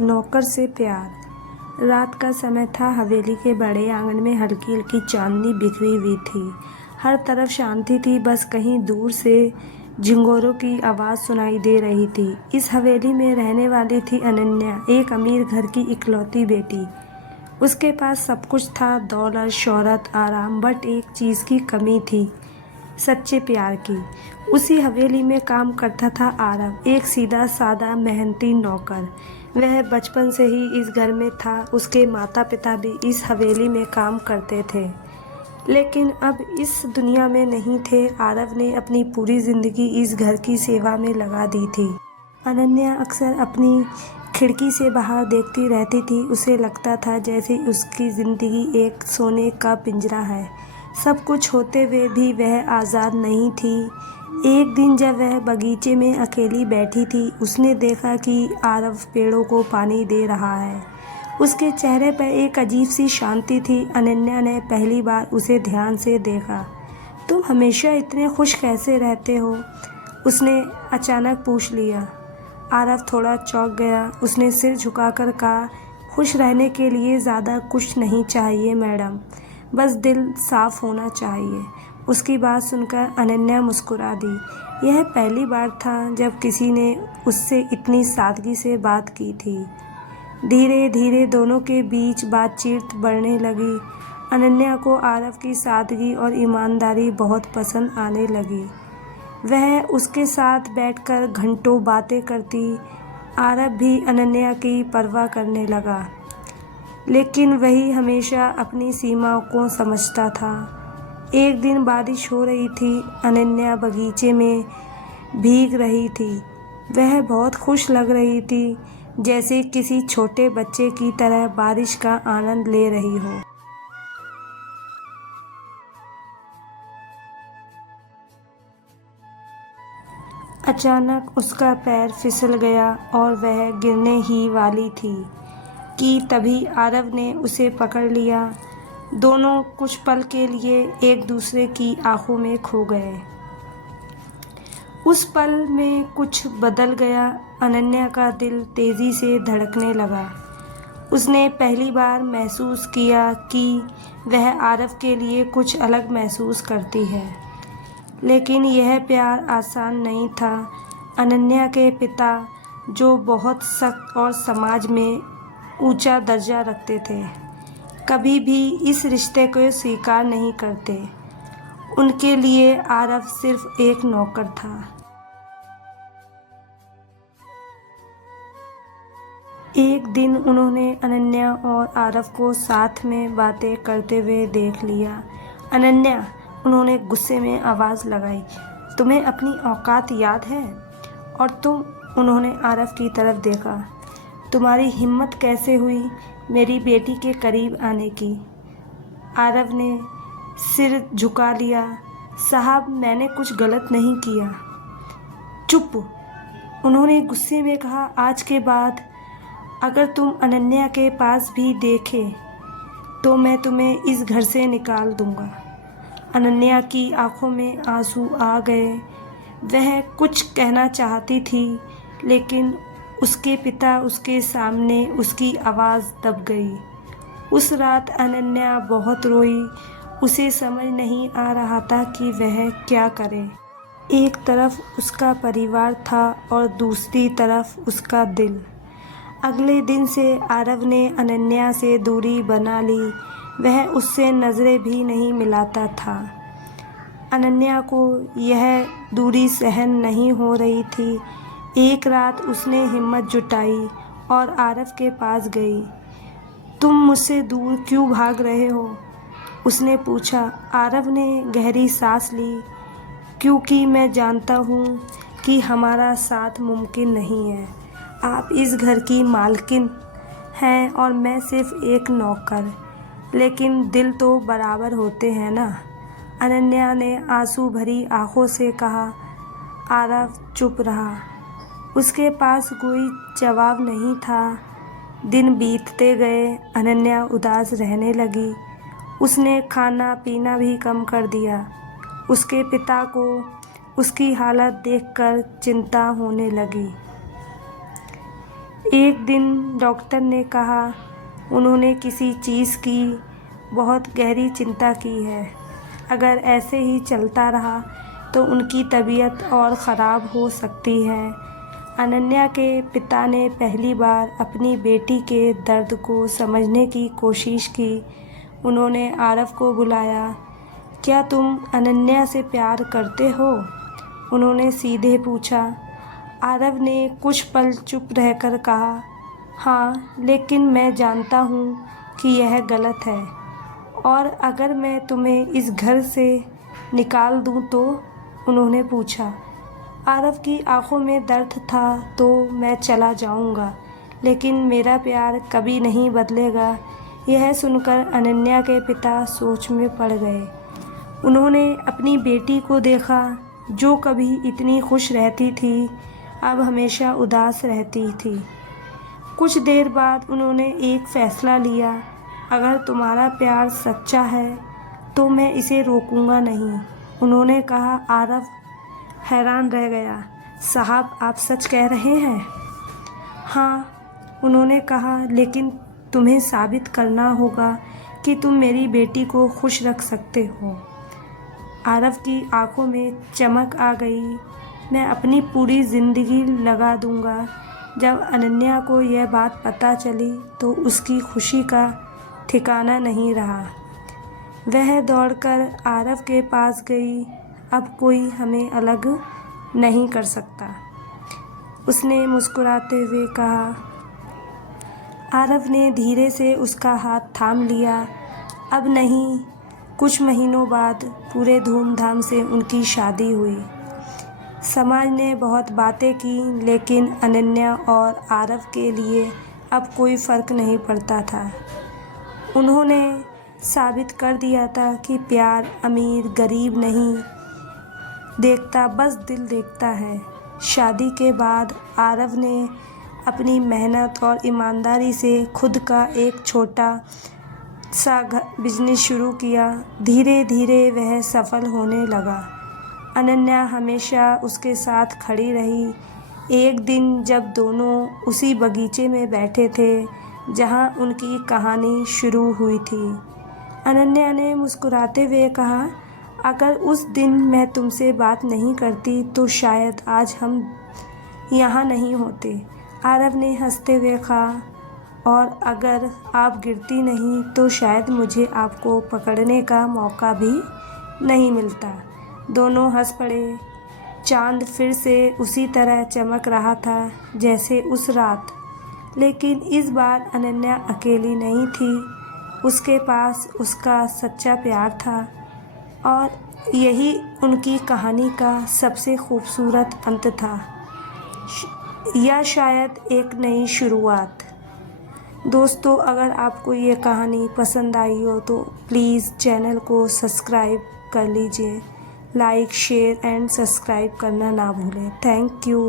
नौकर से प्यार। रात का समय था। हवेली के बड़े आंगन में हल्की हल्की चांदनी बिखरी हुई थी। हर तरफ शांति थी, बस कहीं दूर से झिंगोरों की आवाज़ सुनाई दे रही थी। इस हवेली में रहने वाली थी अनन्या, एक अमीर घर की इकलौती बेटी। उसके पास सब कुछ था, दौलत, शोहरत, आराम, बट एक चीज़ की कमी थी, सच्चे प्यार की। उसी हवेली में काम करता था आरव, एक सीधा साधा मेहनती नौकर। वह बचपन से ही इस घर में था। उसके माता पिता भी इस हवेली में काम करते थे, लेकिन अब इस दुनिया में नहीं थे। आरव ने अपनी पूरी ज़िंदगी इस घर की सेवा में लगा दी थी। अनन्या अक्सर अपनी खिड़की से बाहर देखती रहती थी। उसे लगता था जैसे उसकी ज़िंदगी एक सोने का पिंजरा है। सब कुछ होते हुए भी वह आज़ाद नहीं थी। एक दिन जब वह बगीचे में अकेली बैठी थी, उसने देखा कि आरव पेड़ों को पानी दे रहा है। उसके चेहरे पर एक अजीब सी शांति थी। अनन्या ने पहली बार उसे ध्यान से देखा। तुम हमेशा इतने खुश कैसे रहते हो? उसने अचानक पूछ लिया। आरव थोड़ा चौंक गया। उसने सिर झुकाकर कहा, खुश रहने के लिए ज़्यादा कुछ नहीं चाहिए मैडम, बस दिल साफ होना चाहिए। उसकी बात सुनकर अनन्या मुस्कुरा दी। यह पहली बार था जब किसी ने उससे इतनी सादगी से बात की थी। धीरे धीरे दोनों के बीच बातचीत बढ़ने लगी। अनन्या को आरव की सादगी और ईमानदारी बहुत पसंद आने लगी। वह उसके साथ बैठकर घंटों बातें करती। आरव भी अनन्या की परवाह करने लगा, लेकिन वही हमेशा अपनी सीमाओं को समझता था। एक दिन बारिश हो रही थी। अनन्या बगीचे में भीग रही थी। वह बहुत खुश लग रही थी, जैसे किसी छोटे बच्चे की तरह बारिश का आनंद ले रही हो। अचानक उसका पैर फिसल गया और वह गिरने ही वाली थी कि तभी आरव ने उसे पकड़ लिया। दोनों कुछ पल के लिए एक दूसरे की आंखों में खो गए। उस पल में कुछ बदल गया। अनन्या का दिल तेज़ी से धड़कने लगा। उसने पहली बार महसूस किया कि वह आरव के लिए कुछ अलग महसूस करती है। लेकिन यह प्यार आसान नहीं था। अनन्या के पिता, जो बहुत सख्त और समाज में ऊंचा दर्जा रखते थे, कभी भी इस रिश्ते को स्वीकार नहीं करते। उनके लिए आरव सिर्फ एक नौकर था। एक दिन उन्होंने अनन्या और आरव को साथ में बातें करते हुए देख लिया। अनन्या, उन्होंने गुस्से में आवाज़ लगाई, तुम्हें अपनी औकात याद है? और तुम? उन्होंने आरव की तरफ देखा। तुम्हारी हिम्मत कैसे हुई मेरी बेटी के करीब आने की? आरव ने सिर झुका लिया। साहब, मैंने कुछ गलत नहीं किया। चुप, उन्होंने गुस्से में कहा। आज के बाद अगर तुम अनन्या के पास भी देखे तो मैं तुम्हें इस घर से निकाल दूंगा। अनन्या की आंखों में आंसू आ गए। वह कुछ कहना चाहती थी, लेकिन उसके पिता उसके सामने उसकी आवाज़ दब गई। उस रात अनन्या बहुत रोई। उसे समझ नहीं आ रहा था कि वह क्या करे। एक तरफ उसका परिवार था और दूसरी तरफ उसका दिल। अगले दिन से आरव ने अनन्या से दूरी बना ली। वह उससे नज़रें भी नहीं मिलाता था। अनन्या को यह दूरी सहन नहीं हो रही थी। एक रात उसने हिम्मत जुटाई और आरव के पास गई। तुम मुझसे दूर क्यों भाग रहे हो? उसने पूछा। आरव ने गहरी सांस ली। क्योंकि मैं जानता हूँ कि हमारा साथ मुमकिन नहीं है। आप इस घर की मालकिन हैं और मैं सिर्फ एक नौकर, लेकिन दिल तो बराबर होते हैं ना? अनन्या ने आंसू भरी आंखों से कहा। आरव चुप रहा। उसके पास कोई जवाब नहीं था। दिन बीतते गए। अनन्या उदास रहने लगी। उसने खाना पीना भी कम कर दिया। उसके पिता को उसकी हालत देखकर चिंता होने लगी। एक दिन डॉक्टर ने कहा उन्होंने किसी चीज़ की बहुत गहरी चिंता की है। अगर ऐसे ही चलता रहा तो उनकी तबीयत और ख़राब हो सकती है। अनन्या के पिता ने पहली बार अपनी बेटी के दर्द को समझने की कोशिश की। उन्होंने आरव को बुलाया। क्या तुम अनन्या से प्यार करते हो? उन्होंने सीधे पूछा। आरव ने कुछ पल चुप रहकर कहा, हाँ, लेकिन मैं जानता हूँ कि यह गलत है। और अगर मैं तुम्हें इस घर से निकाल दूँ तो? उन्होंने पूछा। आरव की आंखों में दर्द था। तो मैं चला जाऊँगा, लेकिन मेरा प्यार कभी नहीं बदलेगा। यह सुनकर अनन्या के पिता सोच में पड़ गए। उन्होंने अपनी बेटी को देखा, जो कभी इतनी खुश रहती थी, अब हमेशा उदास रहती थी। कुछ देर बाद उन्होंने एक फ़ैसला लिया। अगर तुम्हारा प्यार सच्चा है तो मैं इसे रोकूंगा नहीं, उन्होंने कहा। आरव हैरान रह गया। साहब, आप सच कह रहे हैं? हाँ, उन्होंने कहा, लेकिन तुम्हें साबित करना होगा कि तुम मेरी बेटी को खुश रख सकते हो। आरव की आंखों में चमक आ गई। मैं अपनी पूरी ज़िंदगी लगा दूंगा। जब अनन्या को यह बात पता चली तो उसकी खुशी का ठिकाना नहीं रहा। वह दौड़कर आरव के पास गई। अब कोई हमें अलग नहीं कर सकता, उसने मुस्कुराते हुए कहा। आरव ने धीरे से उसका हाथ थाम लिया। अब नहीं, कुछ महीनों बाद पूरे धूमधाम से उनकी शादी हुई। समाज ने बहुत बातें की, लेकिन अनन्या और आरव के लिए अब कोई फ़र्क नहीं पड़ता था। उन्होंने साबित कर दिया था कि प्यार अमीर गरीब नहीं देखता, बस दिल देखता है। शादी के बाद आरव ने अपनी मेहनत और ईमानदारी से खुद का एक छोटा सा बिजनेस शुरू किया। धीरे धीरे वह सफल होने लगा। अनन्या हमेशा उसके साथ खड़ी रही। एक दिन जब दोनों उसी बगीचे में बैठे थे जहां उनकी कहानी शुरू हुई थी, अनन्या ने मुस्कुराते हुए कहा, अगर उस दिन मैं तुमसे बात नहीं करती तो शायद आज हम यहाँ नहीं होते। आरव ने हंसते हुए कहा, और अगर आप गिरती नहीं तो शायद मुझे आपको पकड़ने का मौका भी नहीं मिलता। दोनों हंस पड़े। चांद फिर से उसी तरह चमक रहा था जैसे उस रात, लेकिन इस बार अनन्या अकेली नहीं थी। उसके पास उसका सच्चा प्यार था, और यही उनकी कहानी का सबसे खूबसूरत अंत था, या शायद एक नई शुरुआत। दोस्तों, अगर आपको ये कहानी पसंद आई हो तो प्लीज़ चैनल को सब्सक्राइब कर लीजिए। लाइक, शेयर एंड सब्सक्राइब करना ना भूलें। Thank you.